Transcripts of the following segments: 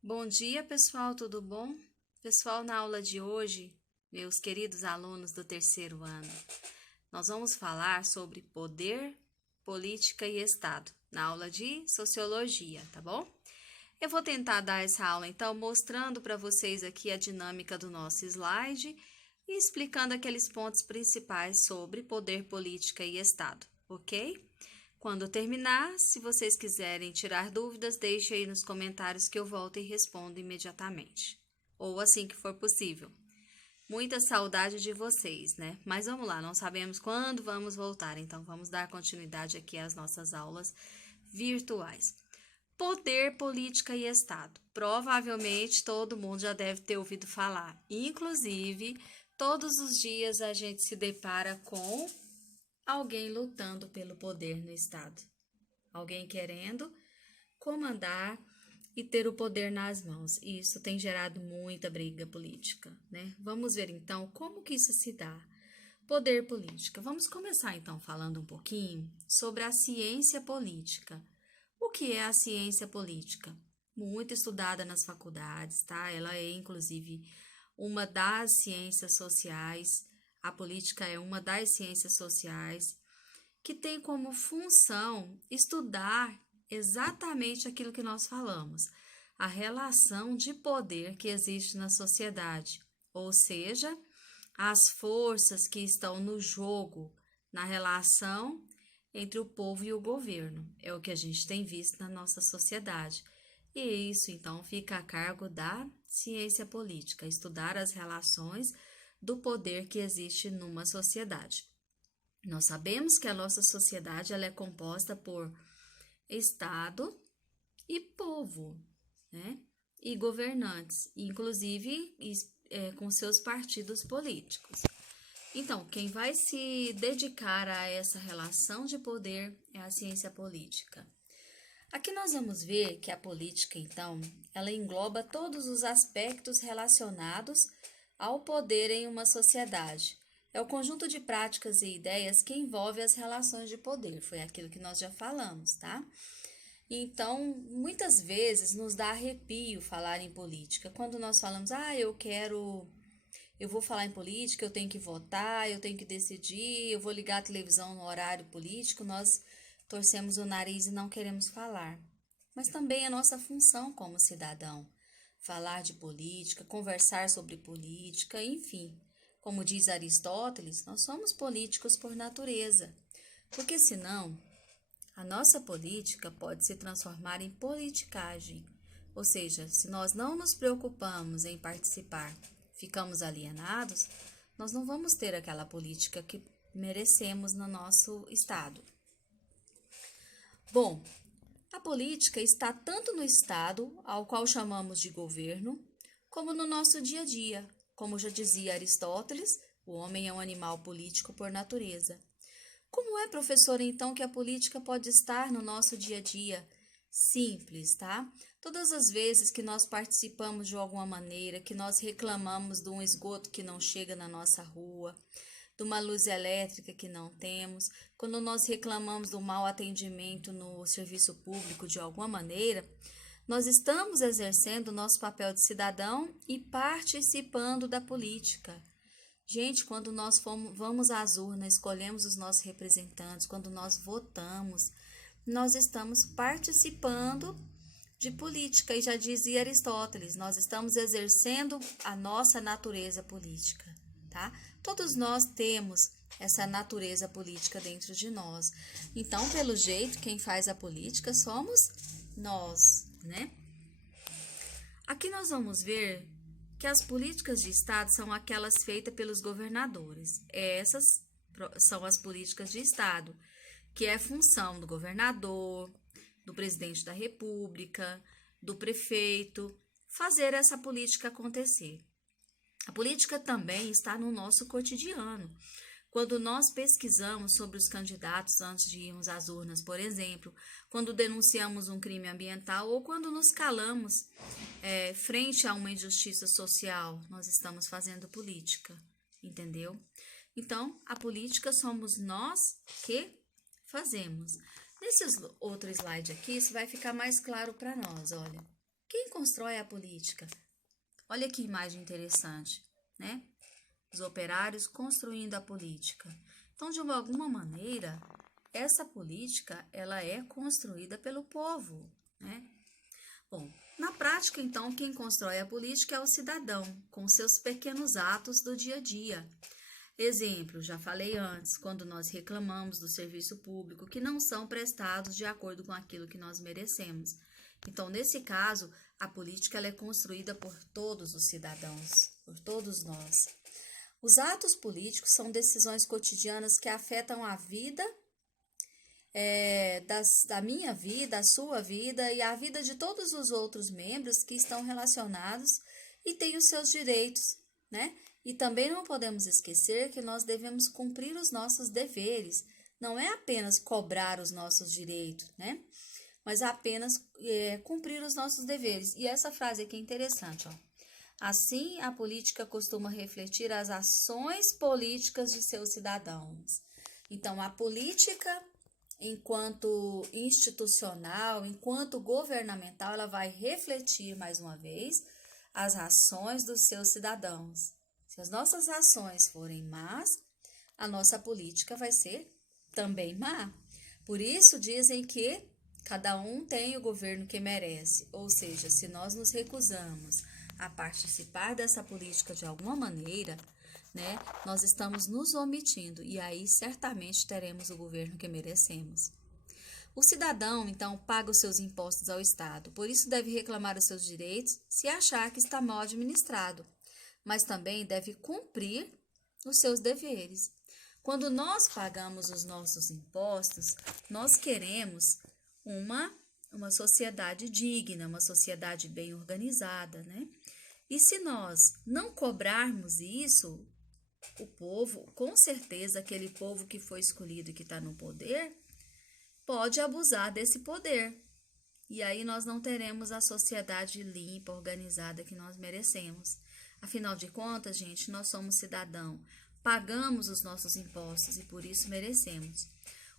Bom dia, pessoal, tudo bom? Pessoal, na aula de hoje, meus queridos alunos do terceiro ano, nós vamos falar sobre poder, política e Estado, na aula de Sociologia, tá bom? Eu vou tentar dar essa aula, então, mostrando para vocês aqui a dinâmica do nosso slide e explicando aqueles pontos principais sobre poder, política e Estado, ok? Quando terminar, se vocês quiserem tirar dúvidas, deixe aí nos comentários que eu volto e respondo imediatamente. Ou assim que for possível. Muita saudade de vocês, né? Mas vamos lá, não sabemos quando vamos voltar, então vamos dar continuidade aqui às nossas aulas virtuais. Poder, política e Estado. Provavelmente todo mundo já deve ter ouvido falar. Inclusive, todos os dias a gente se depara com alguém lutando pelo poder no Estado. Alguém querendo comandar e ter o poder nas mãos. E isso tem gerado muita briga política, né? Vamos ver então como que isso se dá. Poder política. Vamos começar então falando um pouquinho sobre a ciência política. O que é a ciência política? Muito estudada nas faculdades, tá? Ela é inclusive uma das ciências sociais. A política é uma das ciências sociais que tem como função estudar exatamente aquilo que nós falamos, a relação de poder que existe na sociedade, ou seja, as forças que estão no jogo na relação entre o povo e o governo. É o que a gente tem visto na nossa sociedade. E isso, então, fica a cargo da ciência política, estudar as relações do poder que existe numa sociedade. Nós sabemos que a nossa sociedade ela é composta por Estado e povo, né? E governantes, inclusive com seus partidos políticos. Então, quem vai se dedicar a essa relação de poder é a ciência política. Aqui nós vamos ver que a política, então, ela engloba todos os aspectos relacionados ao poder em uma sociedade. É o conjunto de práticas e ideias que envolve as relações de poder. Foi aquilo que nós já falamos, tá? Então, muitas vezes nos dá arrepio falar em política. Quando nós falamos, eu vou falar em política, eu tenho que votar, eu tenho que decidir, eu vou ligar a televisão no horário político, nós torcemos o nariz e não queremos falar. Mas também é nossa função como cidadão, falar de política, conversar sobre política, enfim. Como diz Aristóteles, nós somos políticos por natureza, porque senão a nossa política pode se transformar em politicagem. Ou seja, se nós não nos preocupamos em participar, ficamos alienados, nós não vamos ter aquela política que merecemos no nosso estado. Bom, a política está tanto no estado, ao qual chamamos de governo, como no nosso dia a dia. Como já dizia Aristóteles, o homem é um animal político por natureza. Como é, professora, então, que a política pode estar no nosso dia a dia? Simples, tá? Todas as vezes que nós participamos de alguma maneira, que nós reclamamos de um esgoto que não chega na nossa rua, de uma luz elétrica que não temos, quando nós reclamamos do mau atendimento no serviço público de alguma maneira, nós estamos exercendo o nosso papel de cidadão e participando da política. Gente, quando nós vamos às urnas, escolhemos os nossos representantes, quando nós votamos, nós estamos participando de política. E já dizia Aristóteles, nós estamos exercendo a nossa natureza política, tá? Todos nós temos essa natureza política dentro de nós. Então, pelo jeito, quem faz a política somos nós, né? Aqui nós vamos ver que as políticas de Estado são aquelas feitas pelos governadores. Essas são as políticas de Estado, que é função do governador, do presidente da República, do prefeito, fazer essa política acontecer. A política também está no nosso cotidiano. Quando nós pesquisamos sobre os candidatos antes de irmos às urnas, por exemplo, quando denunciamos um crime ambiental ou quando nos calamos frente a uma injustiça social, nós estamos fazendo política, entendeu? Então, a política somos nós que fazemos. Nesse outro slide aqui, isso vai ficar mais claro para nós, olha. Quem constrói a política? Olha que imagem interessante, né? Os operários construindo a política. Então, de alguma maneira, essa política, ela é construída pelo povo, né? Bom, na prática, então, quem constrói a política é o cidadão, com seus pequenos atos do dia a dia. Exemplo, já falei antes, quando nós reclamamos do serviço público que não são prestados de acordo com aquilo que nós merecemos. Então, nesse caso, a política ela é construída por todos os cidadãos, por todos nós. Os atos políticos são decisões cotidianas que afetam a vida, da minha vida, a sua vida e a vida de todos os outros membros que estão relacionados e têm os seus direitos, né? E também não podemos esquecer que nós devemos cumprir os nossos deveres. Não é apenas cobrar os nossos direitos, né? Mas apenas cumprir os nossos deveres. E essa frase aqui é interessante, ó. Assim, a política costuma refletir as ações políticas de seus cidadãos. Então, a política, enquanto institucional, enquanto governamental, ela vai refletir, mais uma vez, as ações dos seus cidadãos. Se as nossas ações forem más, a nossa política vai ser também má. Por isso, dizem que cada um tem o governo que merece. Ou seja, se nós nos recusamos a participar dessa política de alguma maneira, né, nós estamos nos omitindo e aí certamente teremos o governo que merecemos. O cidadão, então, paga os seus impostos ao Estado, por isso deve reclamar os seus direitos se achar que está mal administrado, mas também deve cumprir os seus deveres. Quando nós pagamos os nossos impostos, nós queremos uma sociedade digna, uma sociedade bem organizada, né? E se nós não cobrarmos isso, o povo, com certeza, aquele povo que foi escolhido e que está no poder, pode abusar desse poder. E aí nós não teremos a sociedade limpa, organizada que nós merecemos. Afinal de contas, gente, nós somos cidadão, pagamos os nossos impostos e por isso merecemos.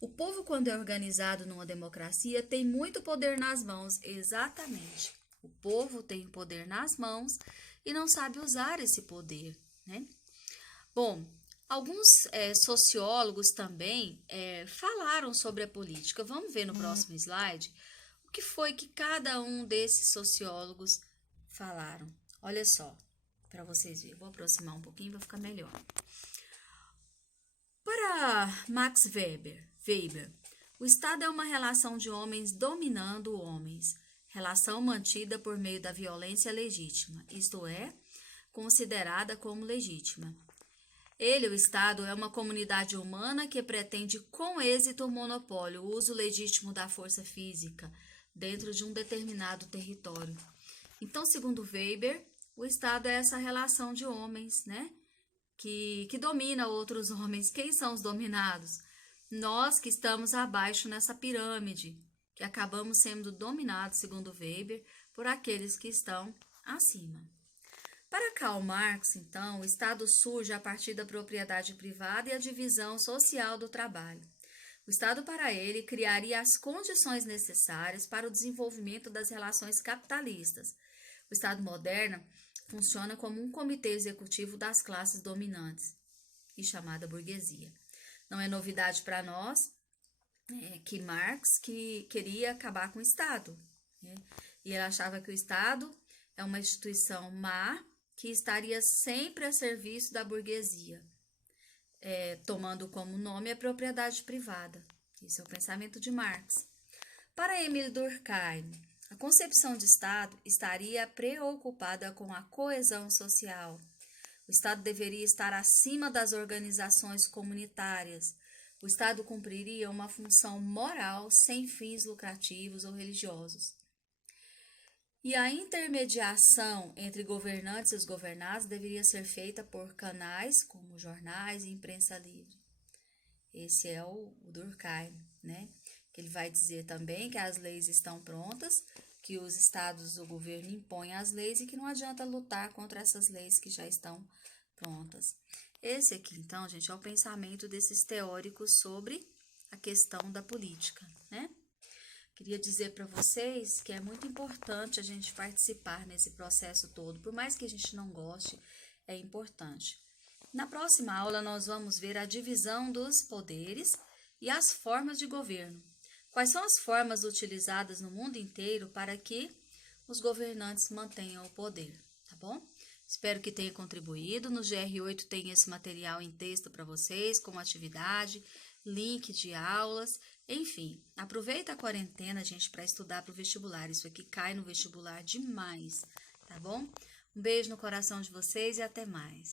O povo, quando é organizado numa democracia, tem muito poder nas mãos, exatamente. O povo tem o poder nas mãos e não sabe usar esse poder, né? Bom, alguns sociólogos também falaram sobre a política. Vamos ver no próximo slide o que foi que cada um desses sociólogos falaram. Olha só, para vocês verem. Vou aproximar um pouquinho para ficar melhor. Para Max Weber, o Estado é uma relação de homens dominando homens, relação mantida por meio da violência legítima, isto é, considerada como legítima. Ele, o Estado, é uma comunidade humana que pretende com êxito o monopólio, o uso legítimo da força física dentro de um determinado território. Então, segundo Weber, o Estado é essa relação de homens, né? Que domina outros homens. Quem são os dominados? Nós que estamos abaixo nessa pirâmide, que acabamos sendo dominados, segundo Weber, por aqueles que estão acima. Para Karl Marx, então, o Estado surge a partir da propriedade privada e a divisão social do trabalho. O Estado, para ele, criaria as condições necessárias para o desenvolvimento das relações capitalistas. O Estado moderno funciona como um comitê executivo das classes dominantes e chamada burguesia. Não é novidade para nós que Marx queria acabar com o Estado, né? E ele achava que o Estado é uma instituição má que estaria sempre a serviço da burguesia, tomando como nome a propriedade privada. Esse é o pensamento de Marx. Para Emile Durkheim, a concepção de Estado estaria preocupada com a coesão social. O Estado deveria estar acima das organizações comunitárias. O Estado cumpriria uma função moral sem fins lucrativos ou religiosos. E a intermediação entre governantes e os governados deveria ser feita por canais como jornais e imprensa livre. Esse é o Durkheim, né? Que ele vai dizer também que as leis estão prontas, que os estados, o governo impõe as leis e que não adianta lutar contra essas leis que já estão prontas. Esse aqui, então, gente, é o pensamento desses teóricos sobre a questão da política, né? Queria dizer para vocês que é muito importante a gente participar nesse processo todo, por mais que a gente não goste, é importante. Na próxima aula, nós vamos ver a divisão dos poderes e as formas de governo. Quais são as formas utilizadas no mundo inteiro para que os governantes mantenham o poder, tá bom? Espero que tenha contribuído. No GR8 tem esse material em texto para vocês, com atividade, link de aulas, enfim. Aproveita a quarentena, gente, para estudar para o vestibular. Isso aqui cai no vestibular demais, tá bom? Um beijo no coração de vocês e até mais.